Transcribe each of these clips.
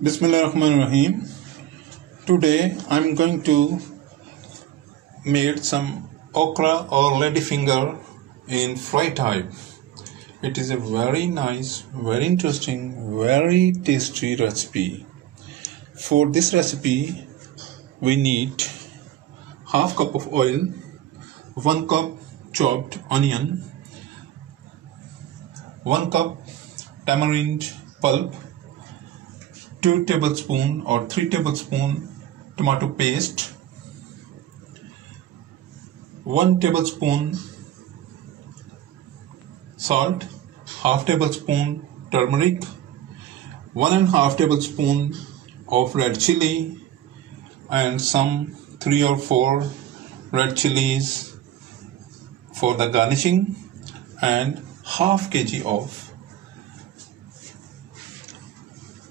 Bismillahirrahmanirrahim. Today I'm going to make some okra or ladyfinger in fry type. It is a very nice, very interesting, very tasty recipe. For this recipe we need half cup of oil, 1 cup chopped onion, 1 cup tamarind pulp, 2 tablespoons or 3 tablespoons tomato paste, 1 tablespoon salt, half tablespoon turmeric, 1.5 tablespoon of red chili, and some 3 or 4 red chilies for the garnishing, and half kg of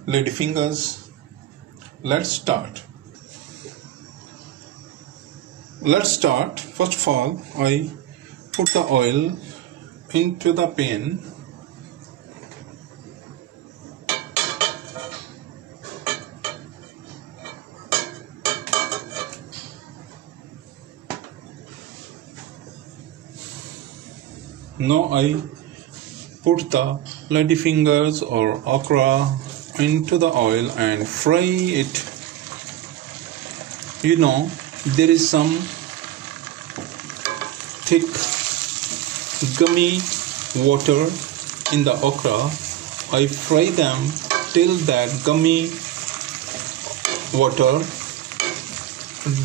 ladyfingers. Let's start. First of all, I put the oil into the pan. Now I put the ladyfingers or okra into the oil and fry it. You know, there is some thick gummy water in the okra. I fry them till that gummy water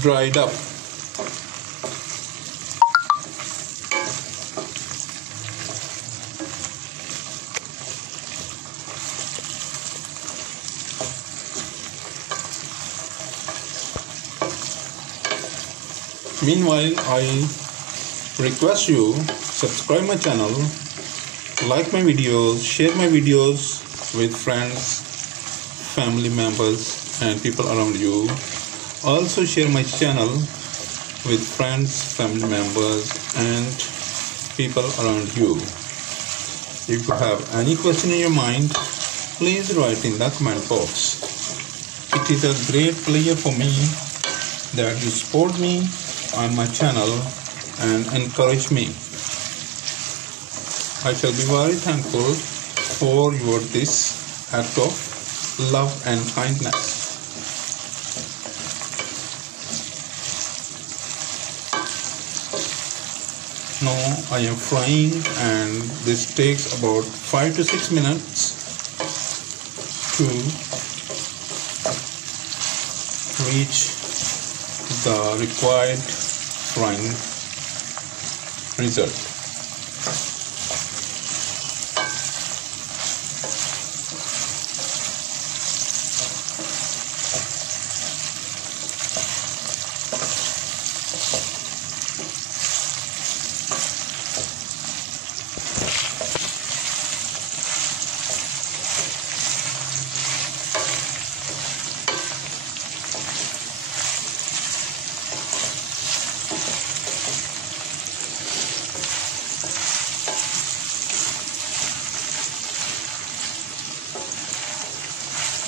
dried up. Meanwhile, I request you subscribe my channel, like my videos, share my videos with friends, family members and people around you. Also share my channel with friends, family members and people around you. If you have any question in your mind, please write in the comment box. It is a great pleasure for me that you support me on my channel and encourage me. I shall be very thankful for your this act of love and kindness. Now I am frying and this takes about 5 to 6 minutes to reach the required frying result.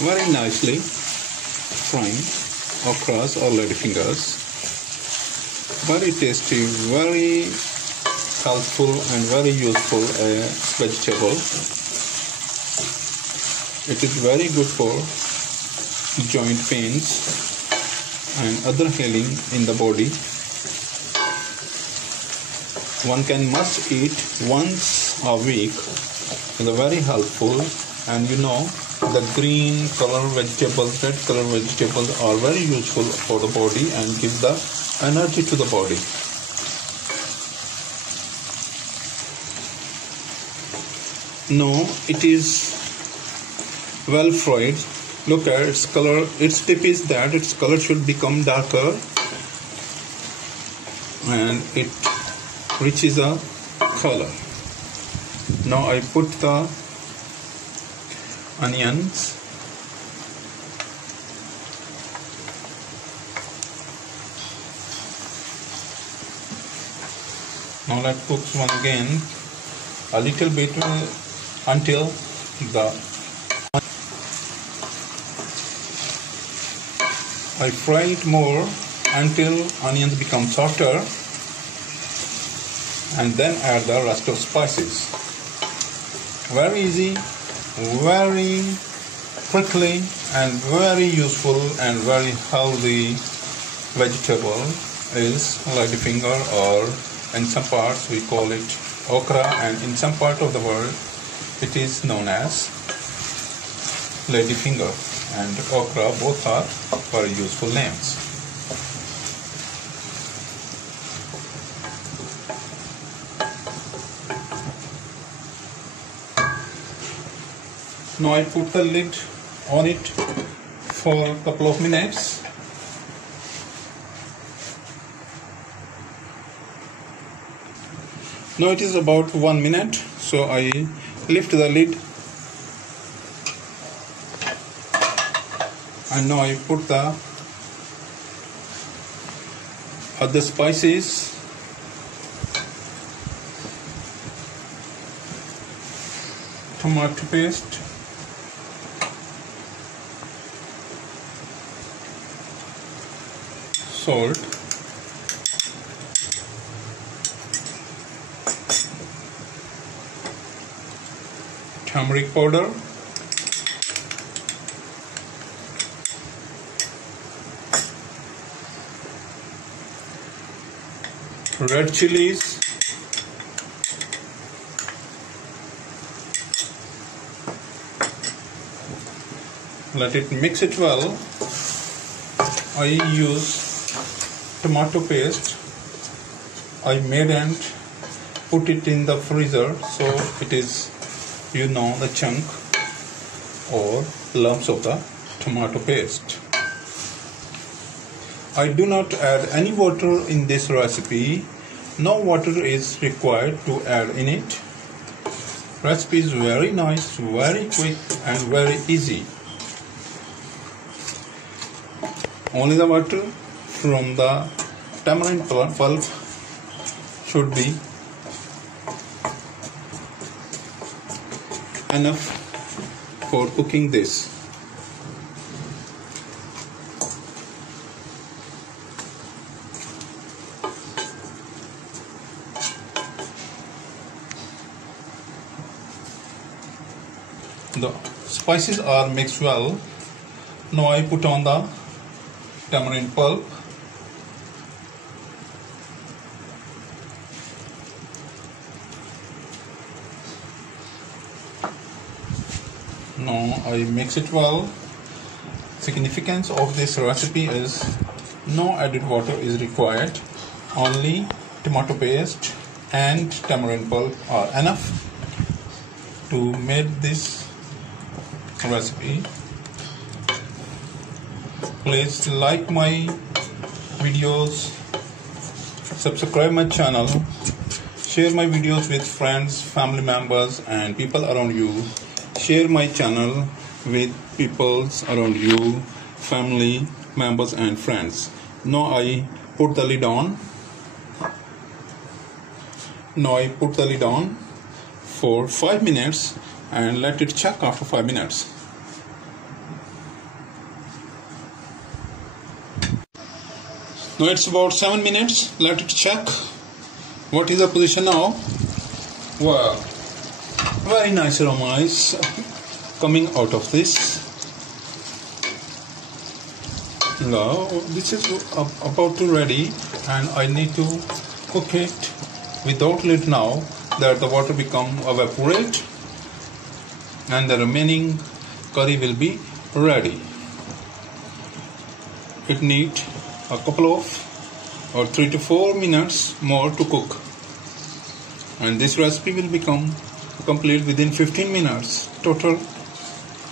Very nicely frying okras or ladyfingers. Very tasty, very healthful and very useful vegetable. It is very good for joint pains and other healing in the body. One can must eat once a week. It is very helpful, and you know, the green color vegetables, red color vegetables are very useful for the body and give the energy to the body. Now it is well fried. Look at its color. Its tip is that its color should become darker and it reaches a color. Now I put the onions, now let's cook one again a little bit until the I fry it more until onions become softer, and then add the rest of spices. Very easy, very quickly, and very useful and very healthy vegetable is ladyfinger, or in some parts we call it okra, and in some part of the world it is known as ladyfinger and okra. Both are very useful names. Now I put the lid on it for a couple of minutes. Now it is about 1 minute, so I lift the lid and now I put the other spices. Tomato paste, salt, turmeric powder, red chilies, let it mix it well. I use tomato paste. I made and put it in the freezer, so it is, you know, the chunk or lumps of the tomato paste. I do not add any water in this recipe. No water is required to add in it. Recipe is very nice, very quick and very easy. Only the water from the tamarind pulp should be enough for cooking this. The spices are mixed well. Now I put on the tamarind pulp. Now I mix it well. Significance of this recipe is no added water is required. Only tomato paste and tamarind pulp are enough to make this recipe. Please like my videos, subscribe my channel, share my videos with friends, family members and people around you. Share my channel with people around you, family members and friends. Now I put the lid on. Now I put the lid on for 5 minutes and let it check after 5 minutes. Now it's about 7 minutes. Let it check. What is the position now? Wow, very nice aroma is coming out of this. Now this is about to ready, and I need to cook it without lid now, that the water become evaporate and the remaining curry will be ready. It needs a couple of or 3 to 4 minutes more to cook, and this recipe will become complete within 15 minutes. Total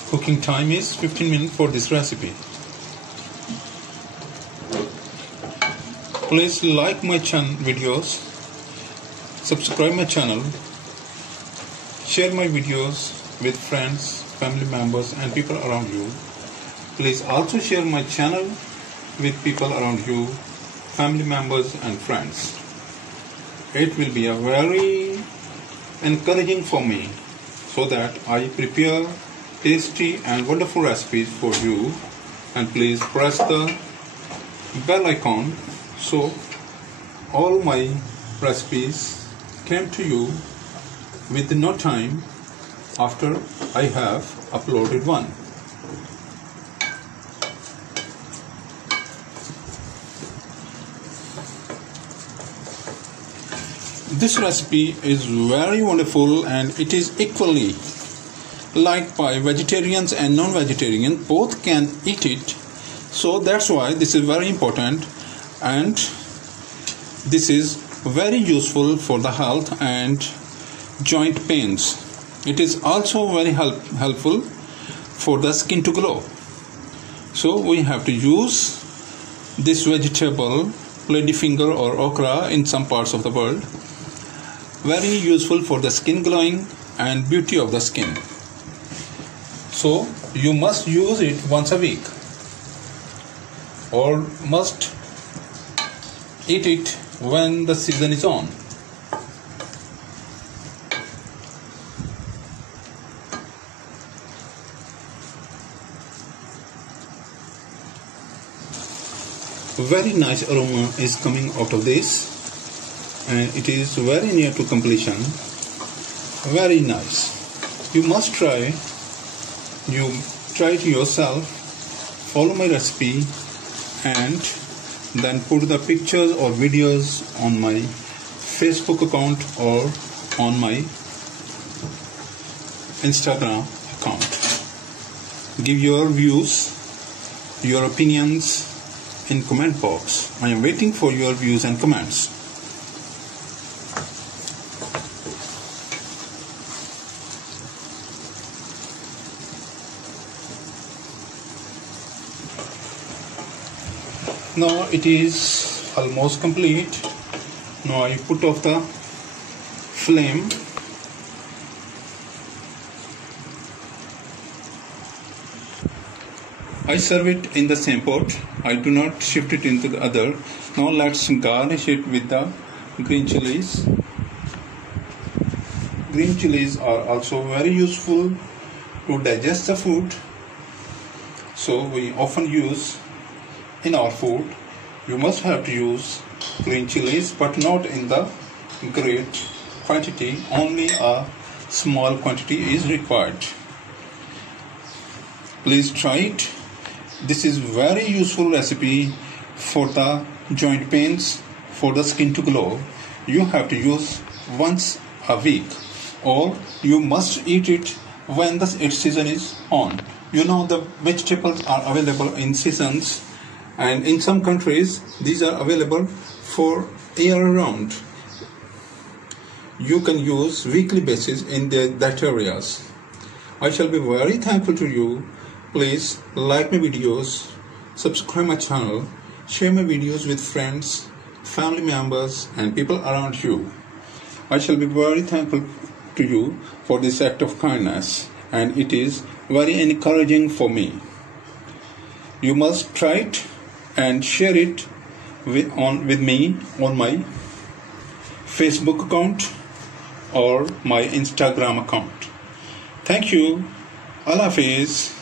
cooking time is 15 minutes for this recipe. Please like my videos, subscribe my channel, share my videos with friends, family members and people around you. Please also share my channel with people around you, family members and friends. It will be a very encouraging for me, so that I prepare tasty and wonderful recipes for you. And please press the bell icon, so all my recipes came to you within no time after I have uploaded one. This recipe is very wonderful and it is equally liked by vegetarians and non-vegetarians. Both can eat it. So that's why this is very important, and this is very useful for the health and joint pains. It is also very helpful for the skin to glow. So we have to use this vegetable, ladyfinger or okra in some parts of the world. Very useful for the skin glowing and beauty of the skin. So you must use it once a week, or must eat it when the season is on. Very nice aroma is coming out of this, and it is very near to completion. Very nice. You must try. You try it yourself. Follow my recipe and then put the pictures or videos on my Facebook account or on my Instagram account. Give your views, your opinions in comment box. I am waiting for your views and comments. Now it is almost complete. Now I put off the flame. I serve it in the same pot. I do not shift it into the other. Now let's garnish it with the green chilies. Green chilies are also very useful to digest the food. So we often use in our food. You must have to use green chilies, but not in the great quantity. Only a small quantity is required. Please try it. This is very useful recipe for the joint pains, for the skin to glow. You have to use once a week, or you must eat it when its season is on. You know, the vegetables are available in seasons, and in some countries these are available for year round. You can use weekly basis in that areas. I shall be very thankful to you. Please like my videos, subscribe my channel, share my videos with friends, family members and people around you. I shall be very thankful to you for this act of kindness, and it is very encouraging for me. You must try it and share it with me on my Facebook account or my Instagram account. Thank you. Allah Hafiz.